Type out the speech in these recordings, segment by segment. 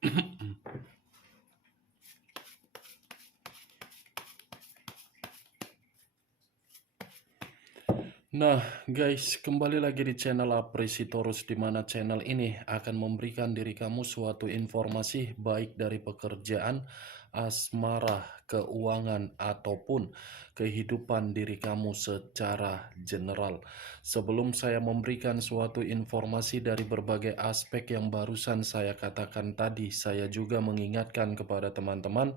Nah, guys, kembali lagi di channel Apresitorus, di mana channel ini akan memberikan diri kamu suatu informasi baik dari pekerjaan, asmara, keuangan, ataupun kehidupan diri kamu secara general. Sebelum saya memberikan suatu informasi dari berbagai aspek yang barusan saya katakan tadi, saya juga mengingatkan kepada teman-teman,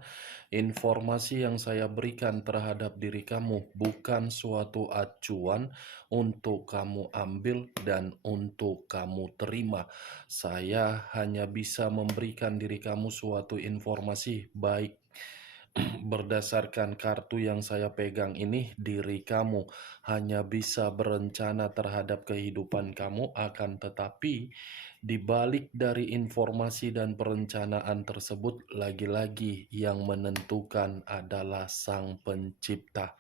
informasi yang saya berikan terhadap diri kamu bukan suatu acuan untuk kamu ambil dan untuk kamu terima. Saya hanya bisa memberikan diri kamu suatu informasi baik berdasarkan kartu yang saya pegang ini. Diri kamu hanya bisa berencana terhadap kehidupan kamu, akan tetapi di balik dari informasi dan perencanaan tersebut, lagi-lagi yang menentukan adalah Sang Pencipta.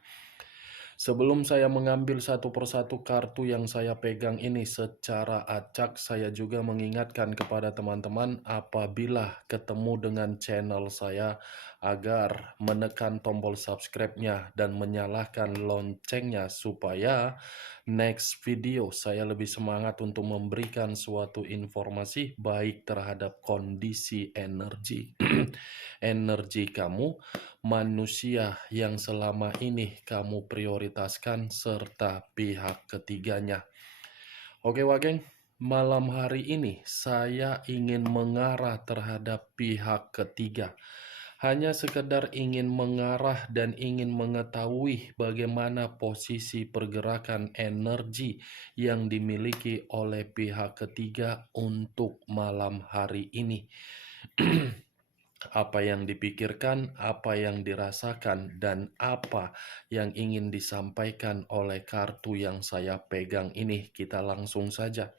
Sebelum saya mengambil satu persatu kartu yang saya pegang ini secara acak, saya juga mengingatkan kepada teman-teman apabila ketemu dengan channel saya agar menekan tombol subscribe-nya dan menyalakan loncengnya supaya next video saya lebih semangat untuk memberikan suatu informasi baik terhadap kondisi energi energi kamu, manusia yang selama ini kamu prioritaskan, serta pihak ketiganya. Oke Wageng, malam hari ini saya ingin mengarah terhadap pihak ketiga. Hanya sekedar ingin mengarah dan ingin mengetahui bagaimana posisi pergerakan energi yang dimiliki oleh pihak ketiga untuk malam hari ini. Apa yang dipikirkan, apa yang dirasakan, dan apa yang ingin disampaikan oleh kartu yang saya pegang ini. Kita langsung saja.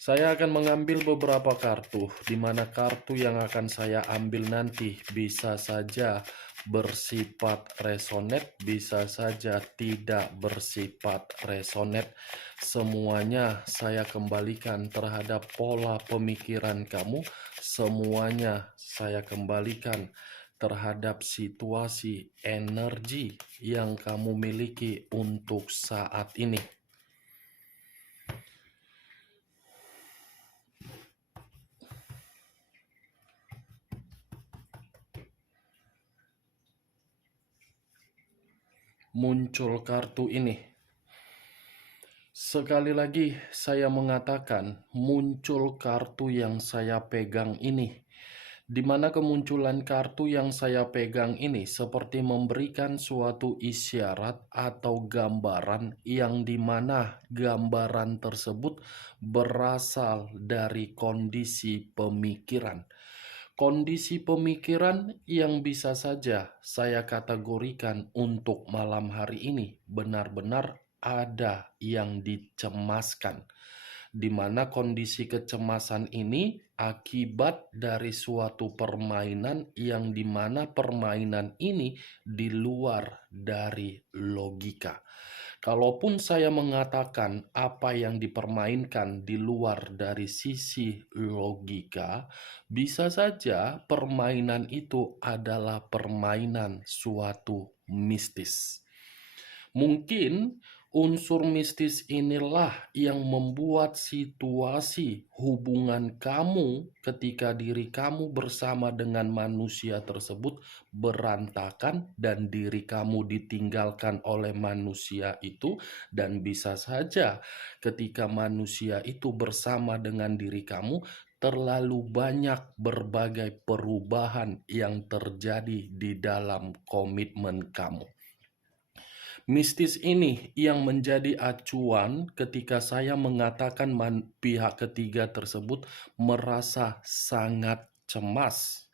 Saya akan mengambil beberapa kartu, di mana kartu yang akan saya ambil nanti bisa saja bersifat resonet, bisa saja tidak bersifat resonet. Semuanya saya kembalikan terhadap pola pemikiran kamu, semuanya saya kembalikan terhadap situasi energi yang kamu miliki untuk saat ini. Muncul kartu ini. Sekali lagi saya mengatakan muncul kartu yang saya pegang ini, di mana kemunculan kartu yang saya pegang ini seperti memberikan suatu isyarat atau gambaran yang dimana gambaran tersebut berasal dari kondisi pemikiran. Kondisi pemikiran yang bisa saja saya kategorikan untuk malam hari ini benar-benar ada yang dicemaskan, di mana kondisi kecemasan ini akibat dari suatu permainan yang dimana permainan ini di luar dari logika. Kalaupun saya mengatakan apa yang dipermainkan di luar dari sisi logika, bisa saja permainan itu adalah permainan suatu mistis. Mungkin unsur mistis inilah yang membuat situasi hubungan kamu ketika diri kamu bersama dengan manusia tersebut berantakan dan diri kamu ditinggalkan oleh manusia itu, dan bisa saja ketika manusia itu bersama dengan diri kamu terlalu banyak berbagai perubahan yang terjadi di dalam komitmen kamu. Mistis ini yang menjadi acuan ketika saya mengatakan pihak ketiga tersebut merasa sangat cemas.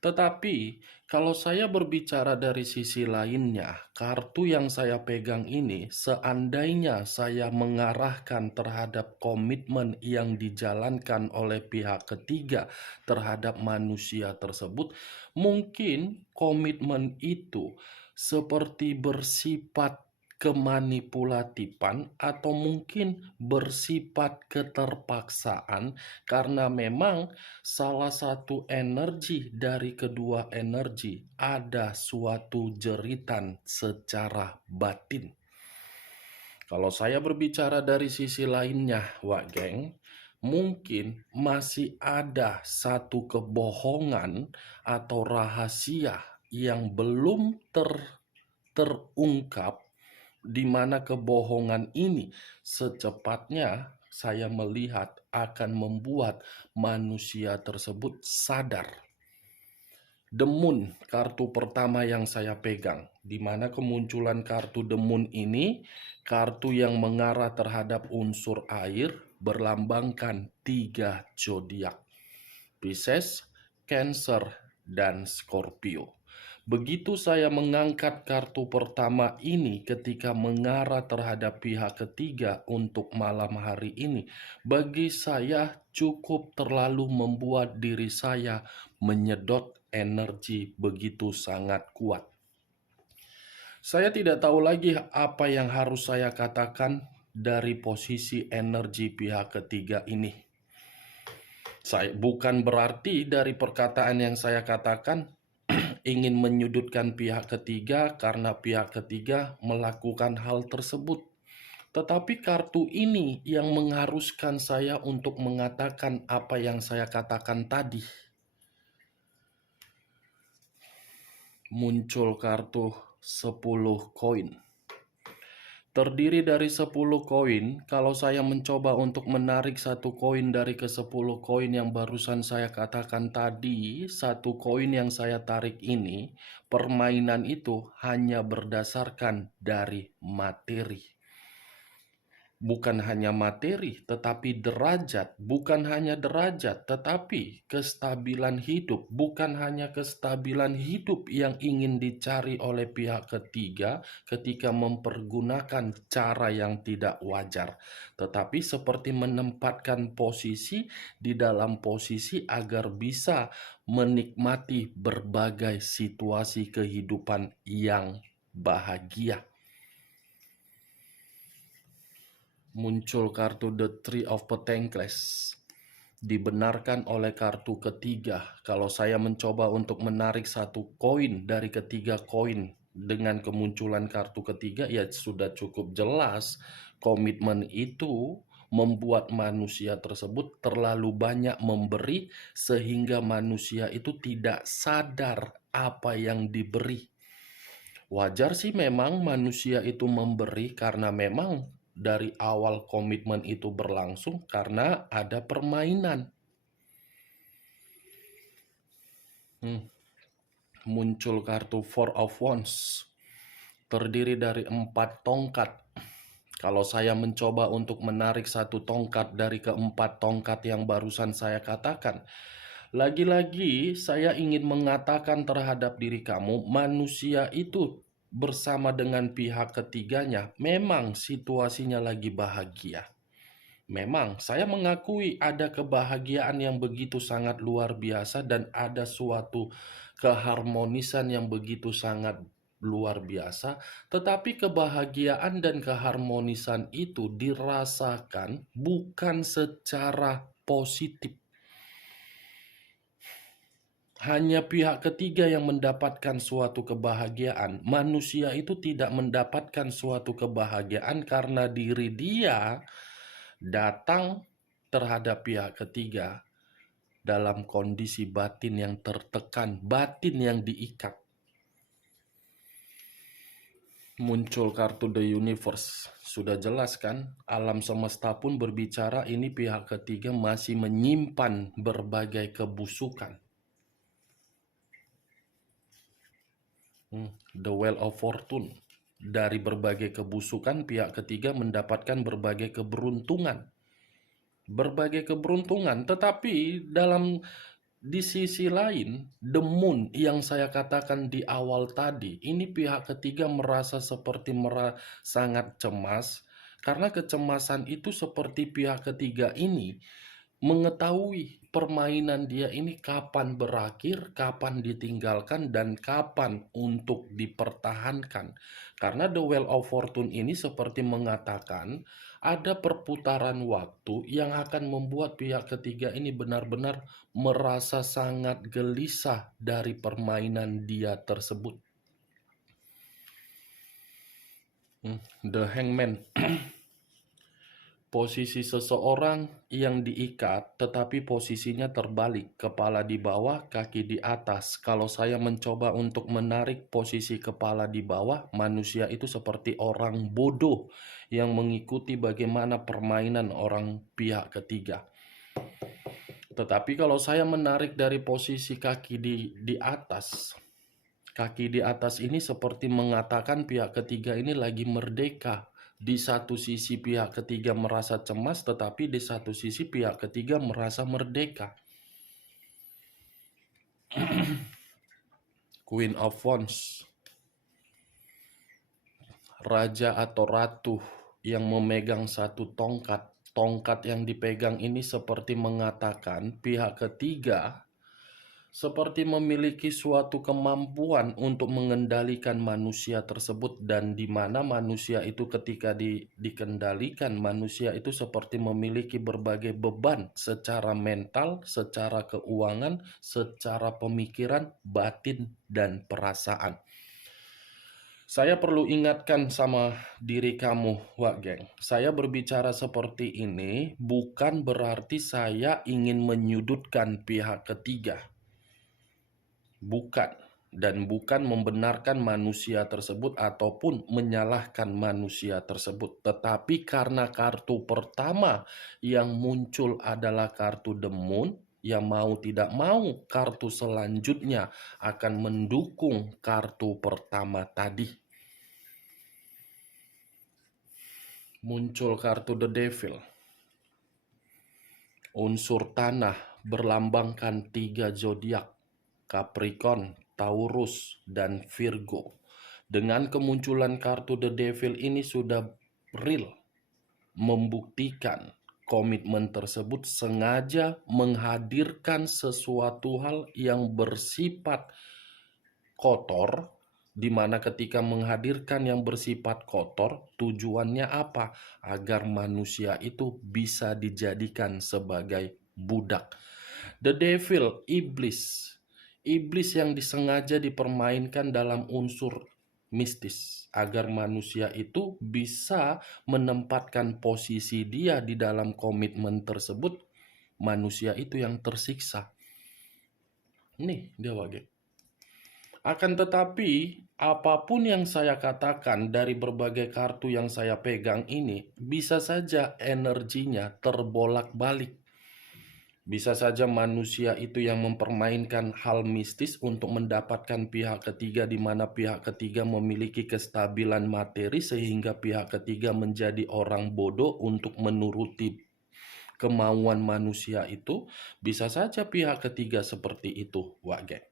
Tetapi kalau saya berbicara dari sisi lainnya, kartu yang saya pegang ini seandainya saya mengarahkan terhadap komitmen yang dijalankan oleh pihak ketiga terhadap manusia tersebut, mungkin komitmen itu seperti bersifat kemanipulatifan atau mungkin bersifat keterpaksaan karena memang salah satu energi dari kedua energi ada suatu jeritan secara batin. Kalau saya berbicara dari sisi lainnya, Wak Geng, mungkin masih ada satu kebohongan atau rahasia yang belum terungkap, di mana kebohongan ini secepatnya saya melihat akan membuat manusia tersebut sadar. The Moon, kartu pertama yang saya pegang, di mana kemunculan kartu The Moon ini, kartu yang mengarah terhadap unsur air, berlambangkan 3 zodiak, Pisces, Cancer, dan Scorpio. Begitu saya mengangkat kartu pertama ini ketika mengarah terhadap pihak ketiga untuk malam hari ini, bagi saya cukup terlalu membuat diri saya menyedot energi begitu sangat kuat. Saya tidak tahu lagi apa yang harus saya katakan dari posisi energi pihak ketiga ini. Saya bukan berarti dari perkataan yang saya katakan ingin menyudutkan pihak ketiga karena pihak ketiga melakukan hal tersebut. Tetapi kartu ini yang mengharuskan saya untuk mengatakan apa yang saya katakan tadi. Muncul kartu 10 koin. Terdiri dari 10 koin. Kalau saya mencoba untuk menarik satu koin dari ke-10 koin yang barusan saya katakan tadi, satu koin yang saya tarik ini, permainan itu hanya berdasarkan dari materi. Bukan hanya materi, tetapi derajat. Bukan hanya derajat, tetapi kestabilan hidup. Bukan hanya kestabilan hidup yang ingin dicari oleh pihak ketiga ketika mempergunakan cara yang tidak wajar, tetapi seperti menempatkan posisi di dalam posisi agar bisa menikmati berbagai situasi kehidupan yang bahagia. Muncul kartu The Three of Pentacles. Dibenarkan oleh kartu ketiga. Kalau saya mencoba untuk menarik satu koin dari ketiga koin dengan kemunculan kartu ketiga, ya sudah cukup jelas komitmen itu membuat manusia tersebut terlalu banyak memberi sehingga manusia itu tidak sadar apa yang diberi. Wajar sih memang manusia itu memberi karena memang dari awal komitmen itu berlangsung karena ada permainan. Muncul kartu Four of Wands. Terdiri dari 4 tongkat. Kalau saya mencoba untuk menarik satu tongkat dari keempat tongkat yang barusan saya katakan, lagi-lagi saya ingin mengatakan terhadap diri kamu, manusia itu bersama dengan pihak ketiganya memang situasinya lagi bahagia. Memang saya mengakui ada kebahagiaan yang begitu sangat luar biasa dan ada suatu keharmonisan yang begitu sangat luar biasa, tetapi kebahagiaan dan keharmonisan itu dirasakan bukan secara positif. Hanya pihak ketiga yang mendapatkan suatu kebahagiaan. Manusia itu tidak mendapatkan suatu kebahagiaan karena diri dia datang terhadap pihak ketiga dalam kondisi batin yang tertekan, batin yang diikat. Muncul kartu The Universe. Sudah jelas kan? Alam semesta pun berbicara ini pihak ketiga masih menyimpan berbagai kebusukan. The Wheel of Fortune. Dari berbagai kebusukan, pihak ketiga mendapatkan berbagai keberuntungan. Berbagai keberuntungan, tetapi di sisi lain, The Moon yang saya katakan di awal tadi, ini pihak ketiga merasa seperti sangat cemas, karena kecemasan itu seperti pihak ketiga ini mengetahui permainan dia ini kapan berakhir, kapan ditinggalkan, dan kapan untuk dipertahankan. Karena The Wheel of Fortune ini seperti mengatakan ada perputaran waktu yang akan membuat pihak ketiga ini benar-benar merasa sangat gelisah dari permainan dia tersebut. The Hangman. Posisi seseorang yang diikat tetapi posisinya terbalik, kepala di bawah, kaki di atas. Kalau saya mencoba untuk menarik posisi kepala di bawah, manusia itu seperti orang bodoh yang mengikuti bagaimana permainan orang pihak ketiga. Tetapi kalau saya menarik dari posisi kaki di atas, kaki di atas ini seperti mengatakan pihak ketiga ini lagi merdeka. Di satu sisi pihak ketiga merasa cemas, tetapi di satu sisi pihak ketiga merasa merdeka. Queen of Wands. Raja atau ratu yang memegang satu tongkat. Tongkat yang dipegang ini seperti mengatakan pihak ketiga seperti memiliki suatu kemampuan untuk mengendalikan manusia tersebut, dan di mana manusia itu ketika dikendalikan, manusia itu seperti memiliki berbagai beban secara mental, secara keuangan, secara pemikiran, batin, dan perasaan. Saya perlu ingatkan sama diri kamu, Wak Geng. Saya berbicara seperti ini bukan berarti saya ingin menyudutkan pihak ketiga. Bukan, dan bukan membenarkan manusia tersebut ataupun menyalahkan manusia tersebut. Tetapi karena kartu pertama yang muncul adalah kartu The Moon, yang mau tidak mau kartu selanjutnya akan mendukung kartu pertama tadi. Muncul kartu The Devil. Unsur tanah berlambangkan 3 zodiak. Capricorn, Taurus, dan Virgo. Dengan kemunculan kartu The Devil ini sudah real membuktikan komitmen tersebut sengaja menghadirkan sesuatu hal yang bersifat kotor, di mana ketika menghadirkan yang bersifat kotor, tujuannya apa? Agar manusia itu bisa dijadikan sebagai budak. The Devil, iblis. Iblis yang disengaja dipermainkan dalam unsur mistis agar manusia itu bisa menempatkan posisi dia di dalam komitmen tersebut. Manusia itu yang tersiksa. Nih dia wage. Akan tetapi apapun yang saya katakan dari berbagai kartu yang saya pegang ini, bisa saja energinya terbolak-balik. Bisa saja manusia itu yang mempermainkan hal mistis untuk mendapatkan pihak ketiga, di mana pihak ketiga memiliki kestabilan materi sehingga pihak ketiga menjadi orang bodoh untuk menuruti kemauan manusia itu. Bisa saja pihak ketiga seperti itu, Wage.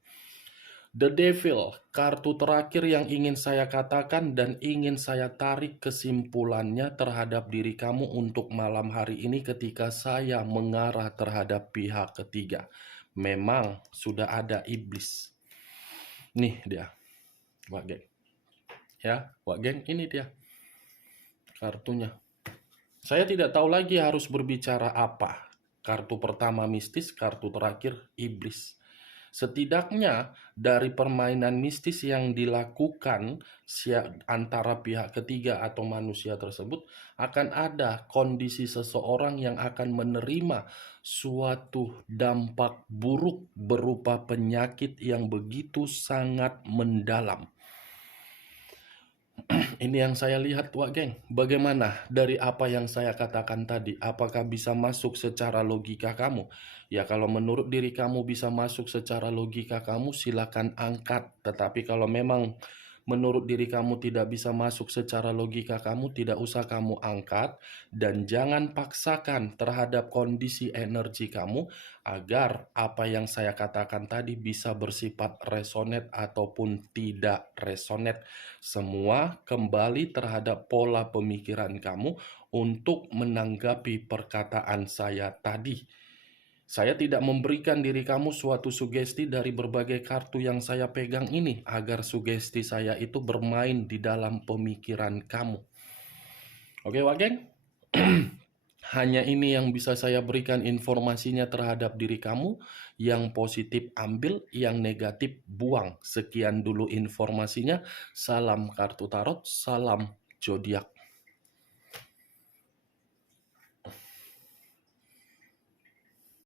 The Devil, kartu terakhir yang ingin saya katakan dan ingin saya tarik kesimpulannya terhadap diri kamu untuk malam hari ini ketika saya mengarah terhadap pihak ketiga. Memang sudah ada iblis. Nih dia, Wak Geng. Ya, Wak Geng, ini dia kartunya. Saya tidak tahu lagi harus berbicara apa. Kartu pertama mistis, kartu terakhir iblis. Setidaknya dari permainan mistis yang dilakukan antara pihak ketiga atau manusia tersebut, akan ada kondisi seseorang yang akan menerima suatu dampak buruk berupa penyakit yang begitu sangat mendalam. Ini yang saya lihat, Wak Geng. Bagaimana dari apa yang saya katakan tadi? Apakah bisa masuk secara logika kamu? Ya, kalau menurut diri kamu bisa masuk secara logika kamu, silakan angkat. Tetapi kalau memang menurut diri kamu tidak bisa masuk secara logika kamu, tidak usah kamu angkat. Dan jangan paksakan terhadap kondisi energi kamu agar apa yang saya katakan tadi bisa bersifat resonate ataupun tidak resonate. Semua kembali terhadap pola pemikiran kamu untuk menanggapi perkataan saya tadi. Saya tidak memberikan diri kamu suatu sugesti dari berbagai kartu yang saya pegang ini, agar sugesti saya itu bermain di dalam pemikiran kamu. Oke, Wageng? Hanya ini yang bisa saya berikan informasinya terhadap diri kamu. Yang positif ambil, yang negatif buang. Sekian dulu informasinya. Salam kartu tarot, salam zodiak.